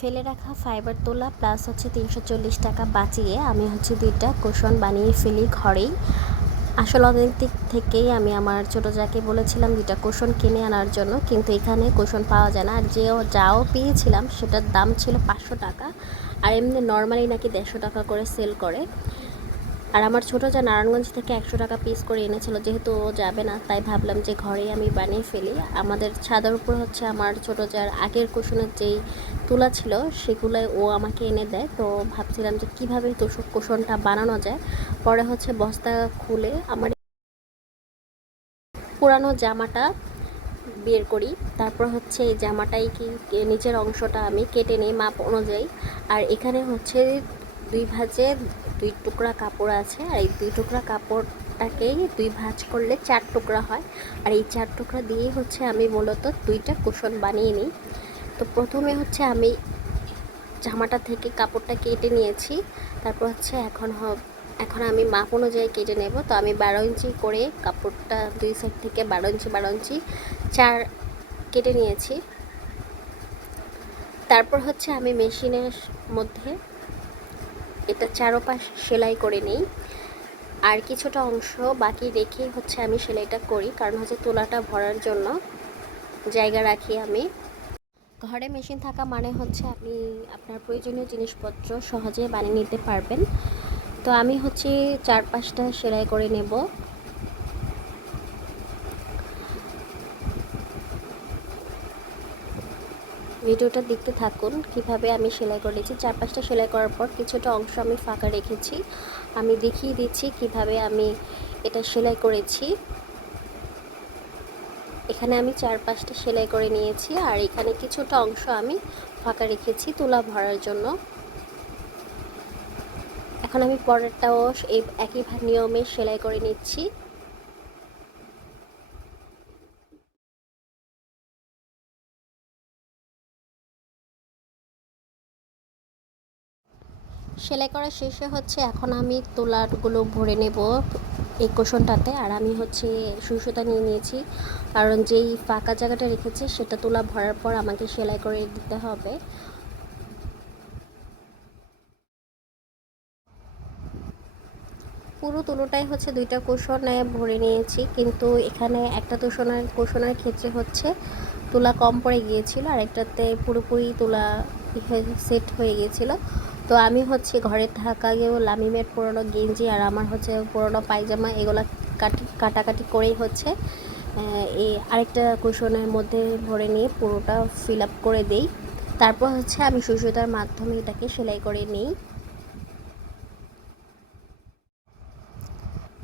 ফেলে রাখা ফাইবার তোলা প্লাস হচ্ছে তিনশো চল্লিশ টাকা বাঁচিয়ে আমি হচ্ছে দুইটা কোশন বানিয়ে ফেলি ঘরেই। আসল অনেক দিক থেকেই আমি আমার ছোটো যাকে বলেছিলাম দুইটা কোশন কিনে আনার জন্য, কিন্তু এখানে কোশন পাওয়া যায় না। আর যে যাও পেয়েছিলাম, সেটার দাম ছিল পাঁচশো টাকা, আর এমনি নর্মালি নাকি দেড়শো টাকা করে সেল করে। আর আমার ছোটো যা নারায়ণগঞ্জ থেকে একশো টাকা পিস করে এনেছিল, যেহেতু ও যাবে না, তাই ভাবলাম যে ঘরেই আমি বানিয়ে ফেলি। আমাদের ছাদের উপর হচ্ছে আমার ছোটো যার আগের কুশনের যেই তুলা ছিল, সেগুলোই ও আমাকে এনে দেয়। তো ভাবছিলাম যে কীভাবে তোষক কুশনটা বানানো যায়। পরে হচ্ছে বস্তা খুলে আমার পুরানো জামাটা বের করি। তারপর হচ্ছে এই জামাটাই কি নিচের অংশটা আমি কেটে নিই মাপ অনুযায়ী। আর এখানে হচ্ছে দুই ভাজে দুই টুকরা কাপড় আছে, আর এই দুই টুকরা কাপড়টাকেই দুই ভাঁজ করলে চার টুকরা হয়। আর এই চার টুকরা দিয়েই হচ্ছে আমি মূলত দুইটা কুশন বানিয়ে নিই। তো প্রথমে হচ্ছে আমি জামাটা থেকে কাপড়টা কেটে নিয়েছি। তারপর হচ্ছে এখন এখন আমি মাপ অনুযায়ী কেটে নেব। তো আমি বারো ইঞ্চি করে কাপড়টা দুই সাইড থেকে বারো ইঞ্চি বারো ইঞ্চি চার কেটে নিয়েছি। তারপর হচ্ছে আমি মেশিনের মধ্যে এটা চারোপাশ সেলাই করে নেই। আর কিছুটা অংশ বাকি রেখে হচ্ছে আমি সেলাইটা করি, কারণ হচ্ছে তোলাটা ভরার জন্য জায়গা রাখি আমি। ঘরে মেশিন থাকা মানে হচ্ছে আপনি আপনার প্রয়োজনীয় জিনিসপত্র সহজে বানিয়ে নিতে পারবেন। তো আমি হচ্ছে চারপাশটা সেলাই করে নেব। ভিডিওটা দেখতে থাকুন, কীভাবে আমি সেলাই করেছি। চার পাঁচটা সেলাই করার পর কিছুটা অংশ আমি ফাঁকা রেখেছি। আমি দেখিয়ে দিচ্ছি কীভাবে আমি এটা সেলাই করেছি। এখানে আমি চার পাঁচটা সেলাই করে নিয়েছি আর এখানে কিছুটা অংশ আমি ফাঁকা রেখেছি তুলা ভরার জন্য। এখন আমি পরেরটাও এই একই নিয়মে সেলাই করে নিচ্ছি। সেলাই করা শেষে হচ্ছে এখন আমি তোলাগুলো ভরে নেব এই কোষণটাতে। আর আমি হচ্ছে সুসুতা নিয়ে নিয়েছি। কারণ যেই ফাঁকা জায়গাটা রেখেছে সেটা তোলা ভরার পর আমাকে সেলাই করে দিতে হবে। পুরো তুলোটাই হচ্ছে দুইটা কোষণে ভরে নিয়েছি। কিন্তু এখানে একটা তোষণের, কোষণের ক্ষেত্রে হচ্ছে তুলা কম পড়ে গিয়েছিল। আর একটাতে পুরোপুরি তুলা সেট হয়ে গিয়েছিল। তো আমি হচ্ছে ঘরে থাকা গিয়েও লামিমের পুরনো গেঞ্জি আর আমার হচ্ছে পুরনো পায়জামা এগুলো কাটি, কাটাকাটি করেই হচ্ছে। এই আরেকটা কুশনের মধ্যে ভরে নিয়ে পুরোটা ফিল আপ করে দেই। তারপর হচ্ছে আমি সুসুতার মাধ্যমে এটাকে সেলাই করে নিই।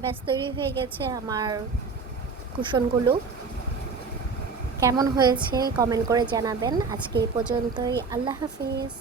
ব্যাস, তৈরি হয়ে গেছে আমার কুশনগুলো। কেমন হয়েছে কমেন্ট করে জানাবেন। আজকে এই পর্যন্তই। আল্লাহ হাফিজ।